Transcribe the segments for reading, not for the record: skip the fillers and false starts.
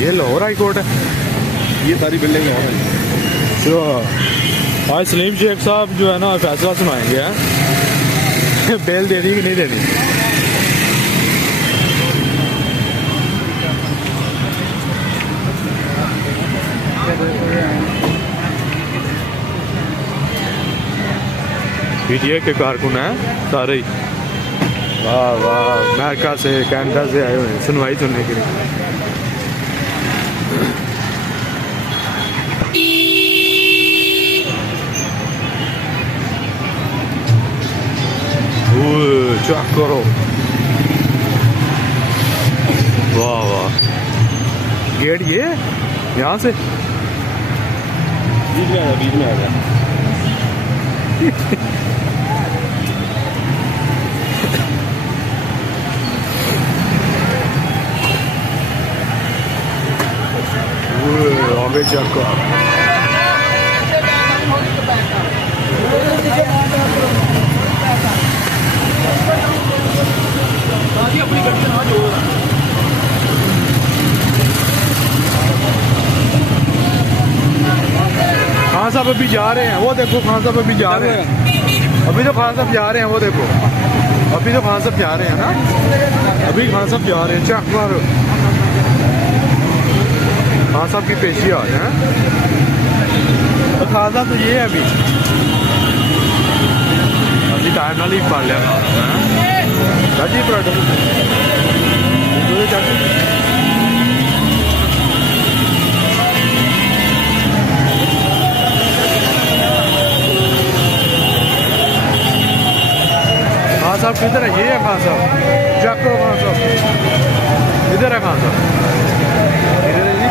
ये Lahore high court है, ये सारी बिल्डिंग है। तो आज सलीम शेख साहब जो है ना फैसला सुनाएंगे हैं बेल देनी कि नहीं देनी। पीटीए के कारकुन हैं सारे ही, वाह वाह, अमेरिका से कनाडा से आए हुए हैं सुनवाई सुनने के लिए। चेक करो, वाह वाह, गेट ये यहाँ से बीच में आ गया। आगे चेक करो, खान साहब अभी जा रहे हैं, वो देखो खान साहब अभी जा रहे हैं, अभी तो खान साहब जा रहे हैं, वो देखो अभी तो खान साहब जा रहे हैं ना, अभी खान साहब जा रहे हैं। चेक मारो, खान साहब की पेशी आ रहे हैं। तो खान साहब तो ये है अभी टाइम ना लीक पड़ लिया चाची पराठा चाची। खान साहब किधर है? ये है खान साहब, चेक करो खान साहब इधर है, खान साहब इधर है जी,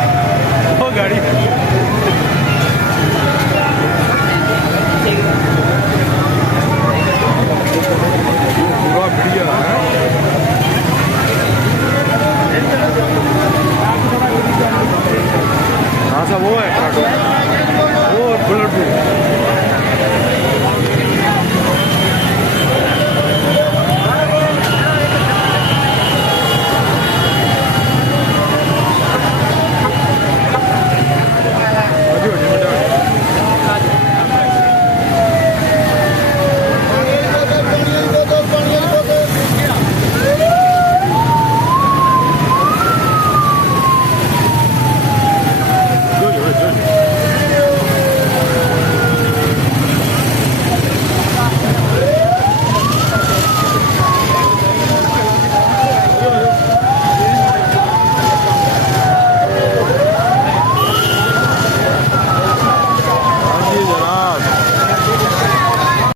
वो गाड़ी